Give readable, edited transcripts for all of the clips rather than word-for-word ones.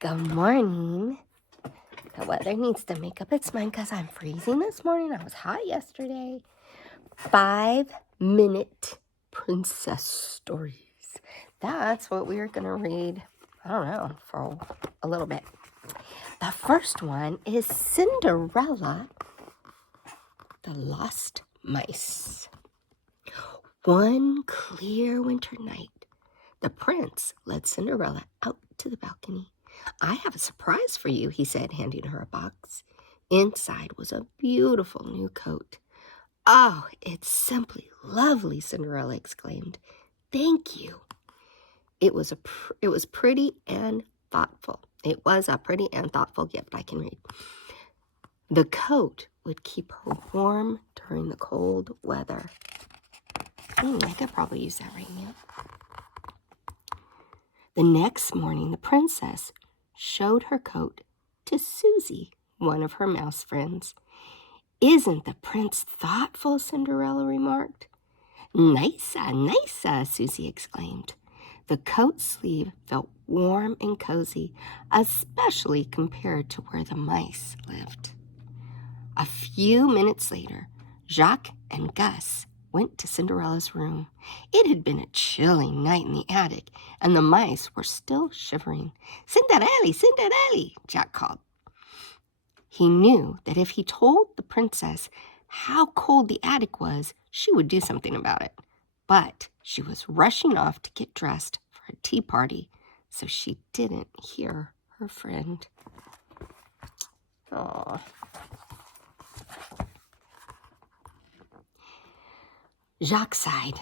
Good morning. The weather needs to make up its mind because I'm freezing this morning. I was hot yesterday. 5-minute princess stories. That's what we're going to read, I don't know, for a little bit. The first one is Cinderella, the Lost Mice. One clear winter night, the prince led Cinderella out to the balcony. "I have a surprise for you," he said, handing her a box. Inside was a beautiful new coat. "Oh, it's simply lovely," Cinderella exclaimed. "Thank you." It was pretty and thoughtful. It was a pretty and thoughtful gift, I can read. The coat would keep her warm during the cold weather. I could probably use that right now. The next morning, the princess showed her coat to Susie, one of her mouse friends. "Isn't the prince thoughtful?" Cinderella remarked. "Nice-a, nice-a," Susie exclaimed. The coat sleeve felt warm and cozy, especially compared to where the mice lived. A few minutes later, Jacques and Gus went to Cinderella's room. It had been a chilly night in the attic, and the mice were still shivering. "Cinderella, Cinderella," Jack called. He knew that if he told the princess how cold the attic was, she would do something about it. But she was rushing off to get dressed for a tea party, so she didn't hear her friend. Aww. Jacques sighed.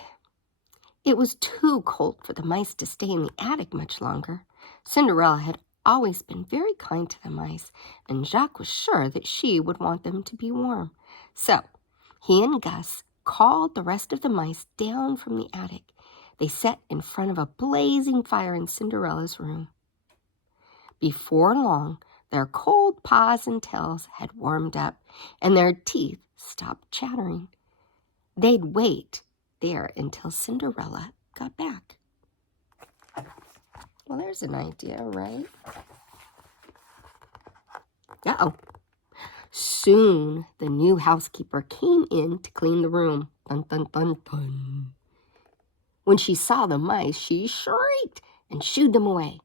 It was too cold for the mice to stay in the attic much longer. Cinderella had always been very kind to the mice, and Jacques was sure that she would want them to be warm. So he and Gus called the rest of the mice down from the attic. They sat in front of a blazing fire in Cinderella's room. Before long, their cold paws and tails had warmed up, and their teeth stopped chattering. They'd wait there until Cinderella got back. Well, there's an idea, right? Uh-oh. Soon, the new housekeeper came in to clean the room. Dun, dun, dun, dun. When she saw the mice, she shrieked and shooed them away.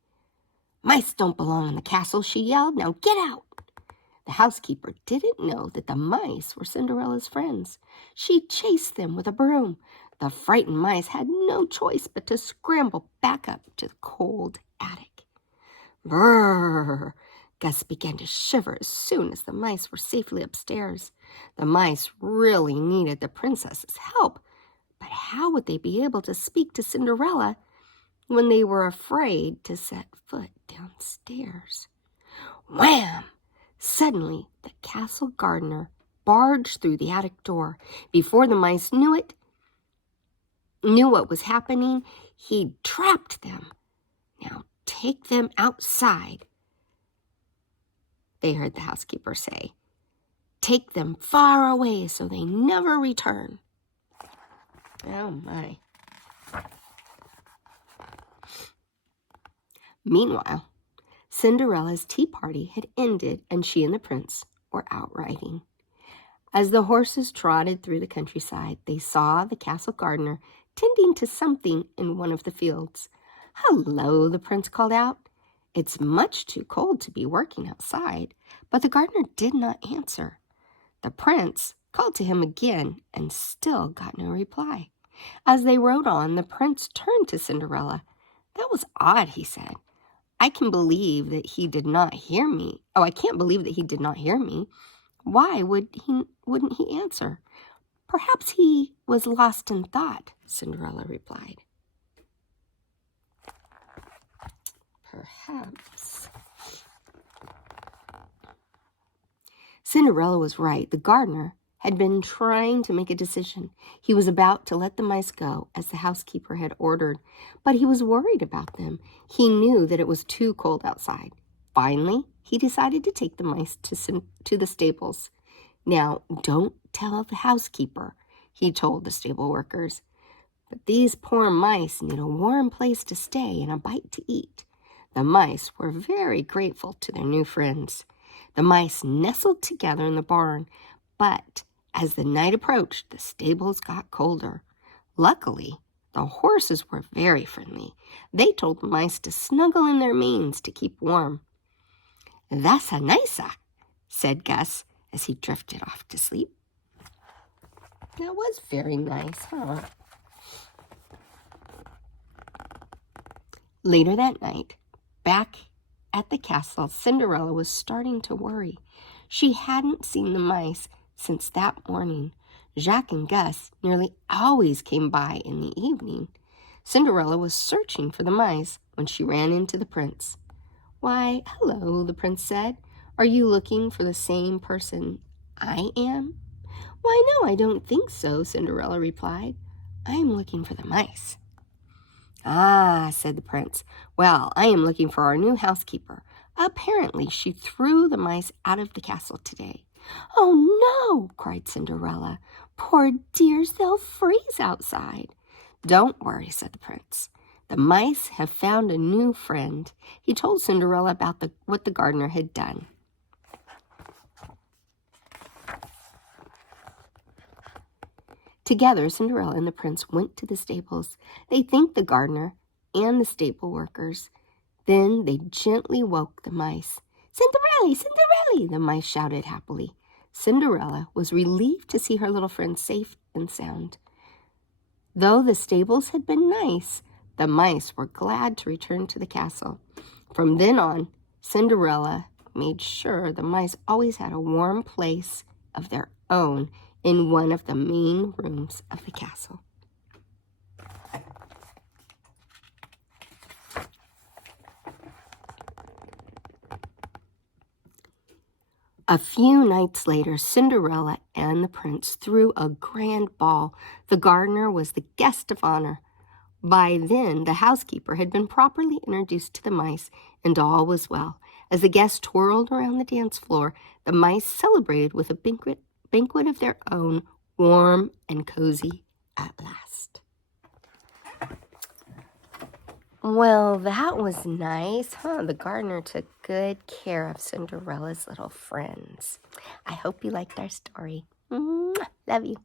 "Mice don't belong in the castle," she yelled. "Now get out." The housekeeper didn't know that the mice were Cinderella's friends. She chased them with a broom. The frightened mice had no choice but to scramble back up to the cold attic. Brrr! Gus began to shiver as soon as the mice were safely upstairs. The mice really needed the princess's help, but how would they be able to speak to Cinderella when they were afraid to set foot downstairs? Wham! Suddenly, the castle gardener barged through the attic door. Before the mice knew what was happening, he'd trapped them. "Now take them outside," they heard the housekeeper say. "Take them far away so they never return." Oh, my. Meanwhile, Cinderella's tea party had ended, and she and the prince were out riding. As the horses trotted through the countryside, they saw the castle gardener tending to something in one of the fields. "Hello," the prince called out. "It's much too cold to be working outside," but the gardener did not answer. The prince called to him again and still got no reply. As they rode on, the prince turned to Cinderella. "That was odd," he said. I can't believe that he did not hear me. Why wouldn't he answer?" "Perhaps he was lost in thought," Cinderella replied. Perhaps. Cinderella was right. The gardener had been trying to make a decision. He was about to let the mice go, as the housekeeper had ordered, but he was worried about them. He knew that it was too cold outside. Finally, he decided to take the mice to the stables. "Now, don't tell the housekeeper," he told the stable workers. "But these poor mice need a warm place to stay and a bite to eat. The mice were very grateful to their new friends. The mice nestled together in the barn, but as the night approached, the stables got colder. Luckily, the horses were very friendly. They told the mice to snuggle in their manes to keep warm. "That's a nice," said Gus as he drifted off to sleep. That was very nice, huh? Later that night, back at the castle, Cinderella was starting to worry. She hadn't seen the mice since that morning. Jacques and Gus nearly always came by in the evening. Cinderella was searching for the mice when she ran into the prince. "Why, hello," the prince said. "Are you looking for the same person I am?" "Why, no, I don't think so," Cinderella replied. "I am looking for the mice." "Ah," said the prince. "Well, I am looking for our new housekeeper. Apparently, she threw the mice out of the castle today." "Oh, no," cried Cinderella. "Poor dears, they'll freeze outside." "Don't worry," said the prince. "The mice have found a new friend." He told Cinderella about what the gardener had done. Together, Cinderella and the prince went to the stables. They thanked the gardener and the stable workers. Then they gently woke the mice. "Cinderella, Cinderella!" the mice shouted happily. Cinderella was relieved to see her little friend safe and sound. Though the stables had been nice, the mice were glad to return to the castle. From then on, Cinderella made sure the mice always had a warm place of their own in one of the main rooms of the castle. A few nights later, Cinderella and the prince threw a grand ball. The gardener was the guest of honor. By then, the housekeeper had been properly introduced to the mice, and all was well. As the guests twirled around the dance floor, the mice celebrated with a banquet of their own, warm and cozy at last. Well, that was nice, huh? The gardener took good care of Cinderella's little friends. I hope you liked our story. Mwah! Love you.